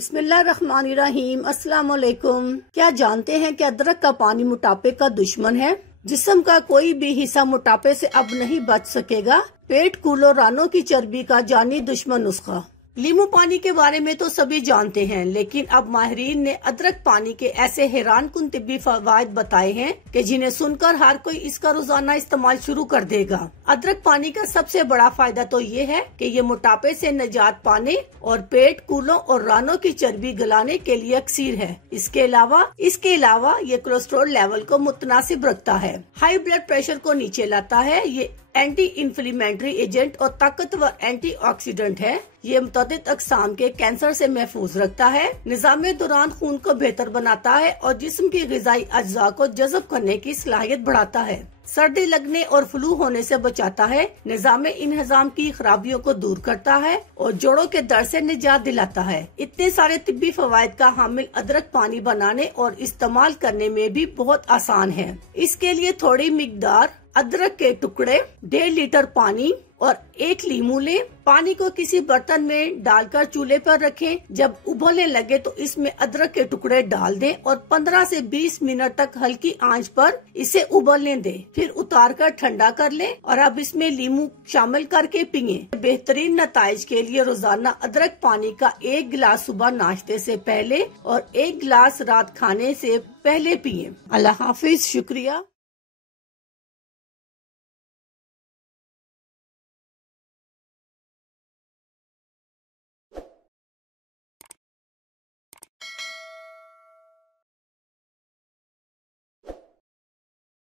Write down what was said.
बिस्मिल्लाहिर्रहमानिर्रहीम। अस्सलाम वालेकुम। क्या जानते हैं कि अदरक का पानी मोटापे का दुश्मन है? जिस्म का कोई भी हिस्सा मोटापे से अब नहीं बच सकेगा। पेट कोह्लोन रानो की चर्बी का जानी दुश्मन नुस्खा। लीमू पानी के बारे में तो सभी जानते हैं, लेकिन अब माहिरीन ने अदरक पानी के ऐसे हैरान कुन तिब्बी फवायद बताए हैं कि जिन्हें सुनकर हर कोई इसका रोजाना इस्तेमाल शुरू कर देगा। अदरक पानी का सबसे बड़ा फायदा तो ये है कि ये मोटापे से निजात पाने और पेट कोह्लोन और रानों की चर्बी गलाने के लिए अक्सीर है। इसके अलावा ये कोलेस्ट्रॉल लेवल को मुतनासिब रखता है, हाई ब्लड प्रेशर को नीचे लाता है। ये एंटी इन्फ्लेमेटरी एजेंट और ताकतवर एंटीऑक्सीडेंट है। ये मुतअद्दिद अक़साम के कैंसर से महफूज रखता है, निज़ामे दौरान खून को बेहतर बनाता है और जिस्म की ग़िज़ाई अज्जा को जज़ब करने की सलाहियत बढ़ाता है। सर्दी लगने और फ्लू होने से बचाता है, निज़ामे इंहज़ाम की खराबियों को दूर करता है और जोड़ों के दर्द से निजात दिलाता है। इतने सारे तिब्बी फवायद का हामिल अदरक पानी बनाने और इस्तेमाल करने में भी बहुत आसान है। इसके लिए थोड़ी मिकदार अदरक के टुकड़े, 1.5 लीटर पानी और 1 लीमू लें। पानी को किसी बर्तन में डालकर चूल्हे पर रखें। जब उबलने लगे तो इसमें अदरक के टुकड़े डाल दें और 15 से 20 मिनट तक हल्की आंच पर इसे उबलने दें। फिर उतारकर ठंडा कर लें और अब इसमें लीमू शामिल करके पिएं। बेहतरीन नताइज के लिए रोजाना अदरक पानी का 1 गिलास सुबह नाश्ते से पहले और 1 गिलास रात खाने से पहले पिएं। अल्लाह हाफिज। शुक्रिया।